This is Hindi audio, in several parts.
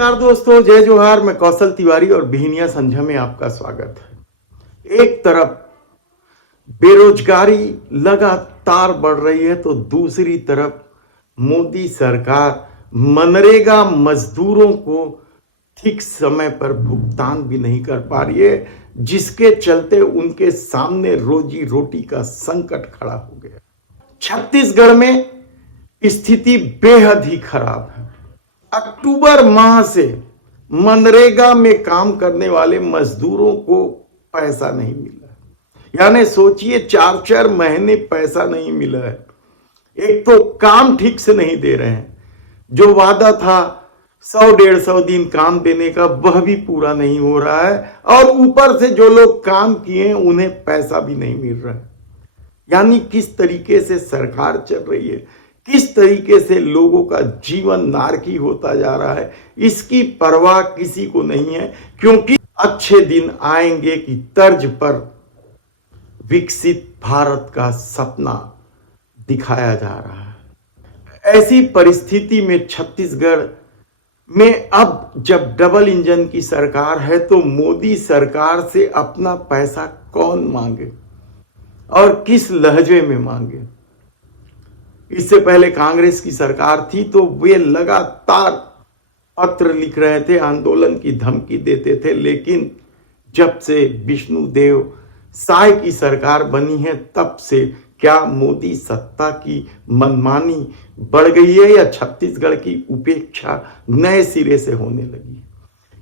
नमस्कार दोस्तों, जय जोहार। मैं कौशल तिवारी और बिहनिया संझा में आपका स्वागत है। एक तरफ बेरोजगारी लगातार बढ़ रही है तो दूसरी तरफ मोदी सरकार मनरेगा मजदूरों को ठीक समय पर भुगतान भी नहीं कर पा रही है, जिसके चलते उनके सामने रोजी रोटी का संकट खड़ा हो गया। छत्तीसगढ़ में स्थिति बेहद ही खराब है। अक्टूबर माह से मनरेगा में काम करने वाले मजदूरों को पैसा नहीं मिला, यानी सोचिए 4-4 महीने पैसा नहीं मिला है। एक तो काम ठीक से नहीं दे रहे हैं, जो वादा था 100-150 दिन काम देने का वह भी पूरा नहीं हो रहा है, और ऊपर से जो लोग काम किए हैं उन्हें पैसा भी नहीं मिल रहा है। यानी किस तरीके से सरकार चल रही है, किस तरीके से लोगों का जीवन नारकी होता जा रहा है, इसकी परवाह किसी को नहीं है, क्योंकि अच्छे दिन आएंगे की तर्ज पर विकसित भारत का सपना दिखाया जा रहा है। ऐसी परिस्थिति में छत्तीसगढ़ में अब जब डबल इंजन की सरकार है तो मोदी सरकार से अपना पैसा कौन मांगे और किस लहजे में मांगे। इससे पहले कांग्रेस की सरकार थी तो वे लगातार पत्र लिख रहे थे, आंदोलन की धमकी देते थे, लेकिन जब से विष्णुदेव साय की सरकार बनी है तब से क्या मोदी सत्ता की मनमानी बढ़ गई है या छत्तीसगढ़ की उपेक्षा नए सिरे से होने लगी है?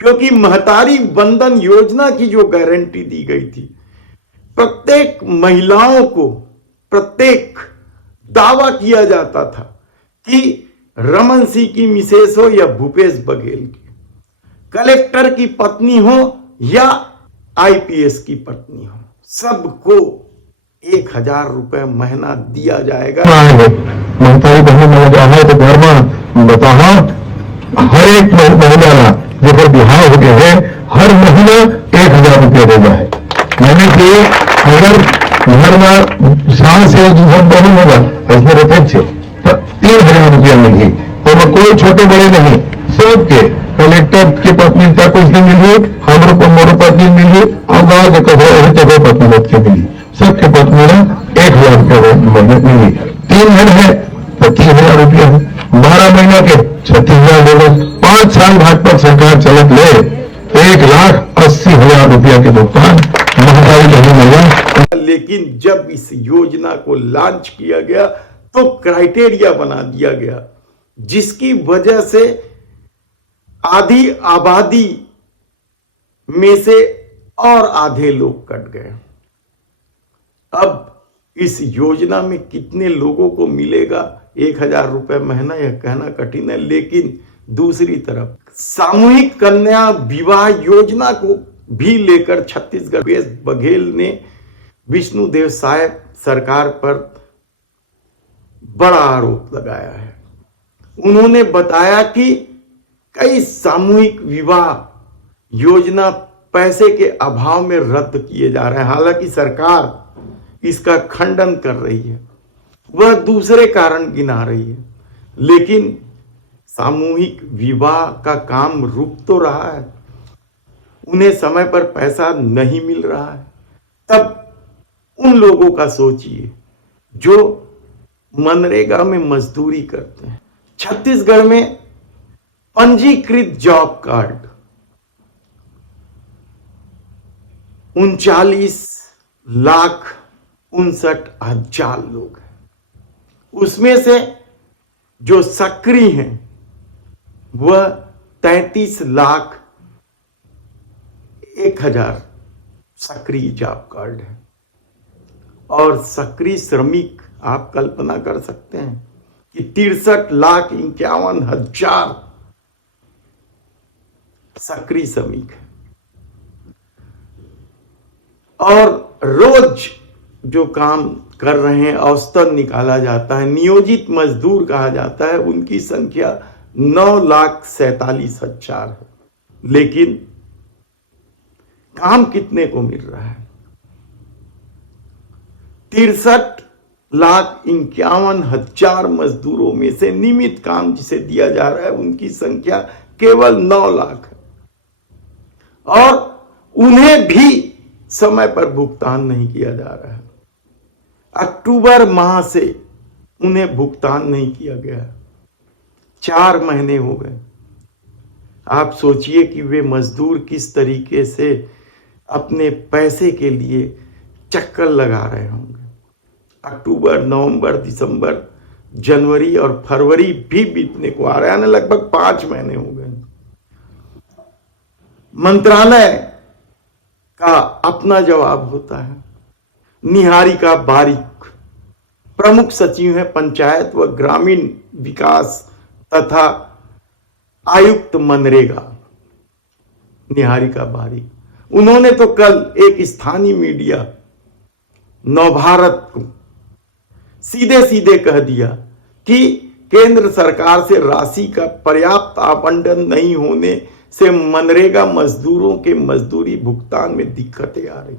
क्योंकि महतारी वंदन योजना की जो गारंटी दी गई थी, प्रत्येक महिलाओं को प्रत्येक दावा किया जाता था कि रमन सिंह की मिसेस हो या भूपेश बघेल की, कलेक्टर की पत्नी हो या आईपीएस की पत्नी हो, सबको 1000 रुपए महीना दिया जाएगा। महतारी बहन है तो घर में बताओ, हर एक महिला जो बिहार हो गए है हर महीना 1000 रुपया देगा है। यानी कि अगर घर में साल से बनी होगा इसमें रथ से 3000 रुपया मिली, तो कोई छोटे बड़े नहीं, सबके कलेक्टर की पत्नी तक उसने मिली, हमरो को मोरो पत्नी मिली और गाँव के कभी पत्नी लोग के मिली, सबके पत्नी ने 1000 रुपया मिली। 3 महीने है तो 3000 रुपया है, 12 महीना के 36,000 देगा। 5 साल भाजपा सरकार चलत ले 1,80,000 रुपया के भुगतान महंगाई नहीं मिला। लेकिन जब इस योजना को लॉन्च किया गया तो क्राइटेरिया बना दिया गया, जिसकी वजह से आधी आबादी में से और आधे लोग कट गए। अब इस योजना में कितने लोगों को मिलेगा 1000 रुपए महीना, यह कहना कठिन है। लेकिन दूसरी तरफ सामूहिक कन्या विवाह योजना को भी लेकर छत्तीसगढ़ भूपेश बघेल ने विष्णुदेव साय सरकार पर बड़ा आरोप लगाया है। उन्होंने बताया कि कई सामूहिक विवाह योजना पैसे के अभाव में रद्द किए जा रहे हैं। हालांकि सरकार इसका खंडन कर रही है, वह दूसरे कारण गिना रही है, लेकिन सामूहिक विवाह का काम रुक तो रहा है, उन्हें समय पर पैसा नहीं मिल रहा है। तब उन लोगों का सोचिए जो मनरेगा में मजदूरी करते हैं। छत्तीसगढ़ में पंजीकृत जॉब कार्ड 39,59,000 लोग हैं। उसमें से जो सक्रिय हैं वह 33,01,000 सक्रिय जॉब कार्ड है। और सक्रिय श्रमिक आप कल्पना कर सकते हैं कि 63,51,000 सक्रिय श्रमिक है। और रोज जो काम कर रहे हैं औसतन निकाला जाता है, नियोजित मजदूर कहा जाता है, उनकी संख्या 9,47,000 है। लेकिन काम कितने को मिल रहा है? 63,51,000 मजदूरों में से नियमित काम जिसे दिया जा रहा है उनकी संख्या केवल 9 लाख है और उन्हें भी समय पर भुगतान नहीं किया जा रहा है। अक्टूबर माह से उन्हें भुगतान नहीं किया गया, 4 महीने हो गए। आप सोचिए कि वे मजदूर किस तरीके से अपने पैसे के लिए चक्कर लगा रहे होंगे। अक्टूबर, नवंबर, दिसंबर, जनवरी और फरवरी भी बीतने को आ रहा है, लगभग 5 महीने हो गए। मंत्रालय का अपना जवाब होता है। निहारिका बारिक प्रमुख सचिव है पंचायत व ग्रामीण विकास तथा आयुक्त मनरेगा, निहारिका बारिक। उन्होंने तो कल एक स्थानीय मीडिया नवभारत को सीधे सीधे कह दिया कि केंद्र सरकार से राशि का पर्याप्त आवंटन नहीं होने से मनरेगा मजदूरों के मजदूरी भुगतान में दिक्कतें आ रही।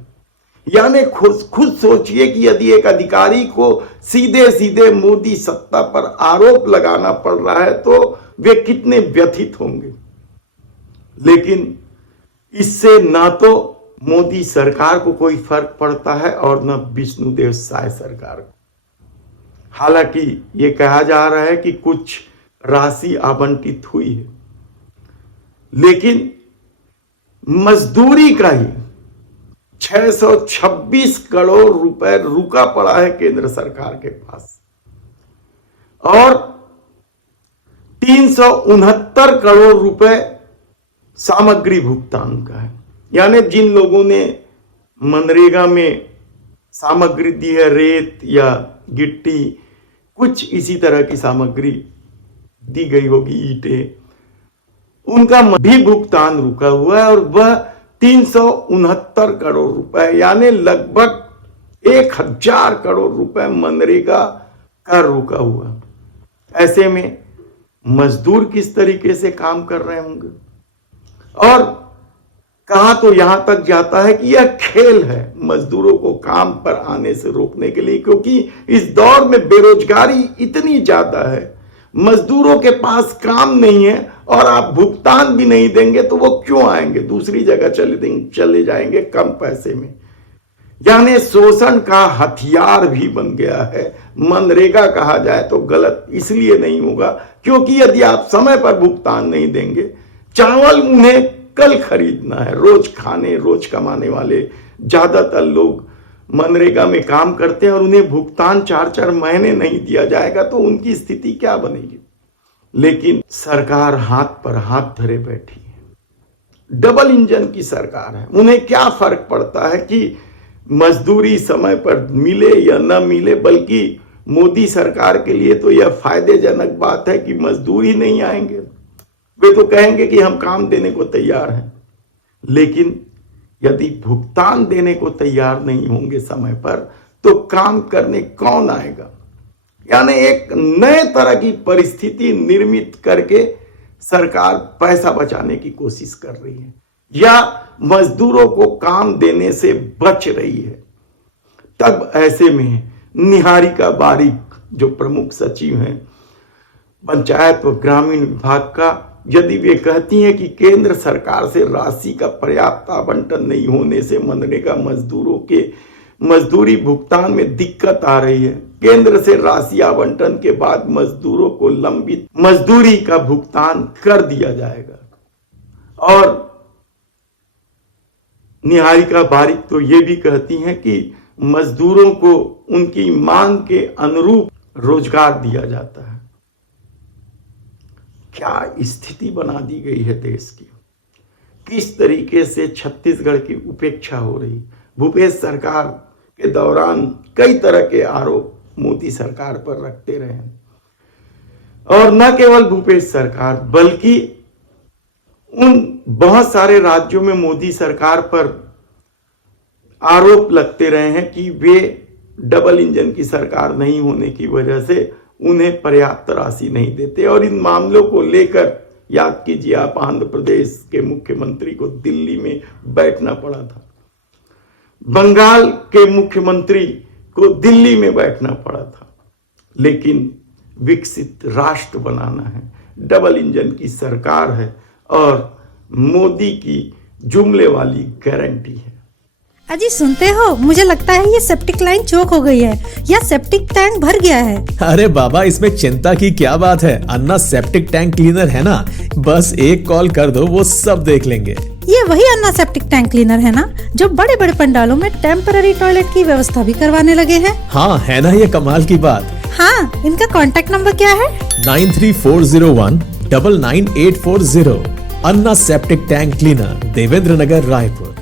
यानी खुद सोचिए कि यदि एक अधिकारी को सीधे सीधे मोदी सत्ता पर आरोप लगाना पड़ रहा है तो वे कितने व्यथित होंगे। लेकिन इससे ना तो मोदी सरकार को कोई फर्क पड़ता है और न विष्णुदेव साय सरकार को। हालांकि ये कहा जा रहा है कि कुछ राशि आवंटित हुई है, लेकिन मजदूरी का ही 626 करोड़ रुपए रुका पड़ा है केंद्र सरकार के पास और 369 करोड़ रुपए सामग्री भुगतान का है। यानी जिन लोगों ने मनरेगा में सामग्री दी है, रेत या गिट्टी, कुछ इसी तरह की सामग्री दी गई होगी, ईंटें, उनका भी भुगतान रुका हुआ है और वह 369 करोड़ रुपए यानी लगभग 1000 करोड़ रुपए मनरेगा का रुका हुआ। ऐसे में मजदूर किस तरीके से काम कर रहे होंगे। और कहा तो यहां तक जाता है कि यह खेल है मजदूरों को काम पर आने से रोकने के लिए, क्योंकि इस दौर में बेरोजगारी इतनी ज्यादा है, मजदूरों के पास काम नहीं है और आप भुगतान भी नहीं देंगे तो वो क्यों आएंगे, दूसरी जगह चले जाएंगे कम पैसे में। यानी शोषण का हथियार भी बन गया है। मनरेगा कहा जाए तो गलत इसलिए नहीं होगा क्योंकि यदि आप समय पर भुगतान नहीं देंगे, चावल उन्हें कल खरीदना है, रोज खाने रोज कमाने वाले ज्यादातर लोग मनरेगा में काम करते हैं और उन्हें भुगतान 4-4 महीने नहीं दिया जाएगा तो उनकी स्थिति क्या बनेगी। लेकिन सरकार हाथ पर हाथ धरे बैठी है। डबल इंजन की सरकार है। उन्हें क्या फर्क पड़ता है कि मजदूरी समय पर मिले या न मिले, बल्कि मोदी सरकार के लिए तो यह फायदेजनक बात है कि मजदूर ही नहीं आएंगे। वे तो कहेंगे कि हम काम देने को तैयार हैं, लेकिन यदि भुगतान देने को तैयार नहीं होंगे समय पर तो काम करने कौन आएगा। यानी एक नए तरह की परिस्थिति निर्मित करके सरकार पैसा बचाने की कोशिश कर रही है या मजदूरों को काम देने से बच रही है। तब ऐसे में निहारिका बारिक जो प्रमुख सचिव हैं पंचायत व ग्रामीण विभाग का, यदि वे कहती हैं कि केंद्र सरकार से राशि का पर्याप्त आवंटन नहीं होने से मनरेगा मजदूरों के मजदूरी भुगतान में दिक्कत आ रही है, केंद्र से राशि आवंटन के बाद मजदूरों को लंबित मजदूरी का भुगतान कर दिया जाएगा। और निहारिका बारिक तो ये भी कहती हैं कि मजदूरों को उनकी मांग के अनुरूप रोजगार दिया जाता है। क्या स्थिति बना दी गई है देश की, किस तरीके से छत्तीसगढ़ की उपेक्षा हो रही। भूपेश सरकार के दौरान कई तरह के आरोप मोदी सरकार पर रखते रहे और न केवल भूपेश सरकार बल्कि उन बहुत सारे राज्यों में मोदी सरकार पर आरोप लगते रहे हैं कि वे डबल इंजन की सरकार नहीं होने की वजह से उन्हें पर्याप्त राशि नहीं देते। और इन मामलों को लेकर याद कीजिए आप, आंध्र प्रदेश के मुख्यमंत्री को दिल्ली में बैठना पड़ा था, बंगाल के मुख्यमंत्री को दिल्ली में बैठना पड़ा था। लेकिन विकसित राष्ट्र बनाना है, डबल इंजन की सरकार है और मोदी की जुमले वाली गारंटी है। अजी सुनते हो, मुझे लगता है ये सेप्टिक लाइन चोक हो गई है या सेप्टिक टैंक भर गया है। अरे बाबा, इसमें चिंता की क्या बात है। अन्ना सेप्टिक टैंक क्लीनर है ना, बस एक कॉल कर दो, वो सब देख लेंगे। ये वही अन्ना सेप्टिक टैंक क्लीनर है ना, जो बड़े बड़े पंडालों में टेम्पररी टॉयलेट की व्यवस्था भी करवाने लगे हैं। हाँ, है ना ये कमाल की बात। हाँ, इनका कॉन्टेक्ट नंबर क्या है? 9340199840। अन्ना सेप्टिक टैंक क्लीनर, देवेंद्र नगर, रायपुर।